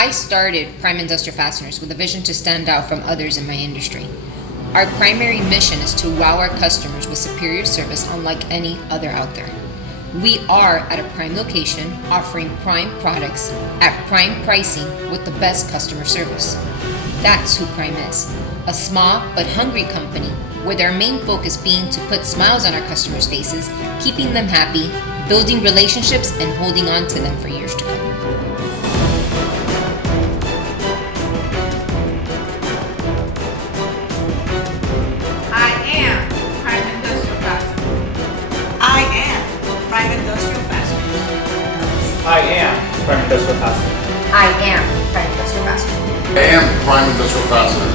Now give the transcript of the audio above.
I started Prime Industrial Fasteners with a vision to stand out from others in my industry. Our primary mission is to wow our customers with superior service unlike any other out there. We are at a prime location offering prime products at prime pricing with the best customer service. That's who Prime is, a small but hungry company where their main focus being to put smiles on our customers' faces, keeping them happy, building relationships, and holding on to them for years to come. I am Prime Industrial Fasteners. I am Prime Industrial Fasteners. I am Prime Industrial Fasteners. I am Prime Industrial Fasteners. I am Prime Industrial Fasteners.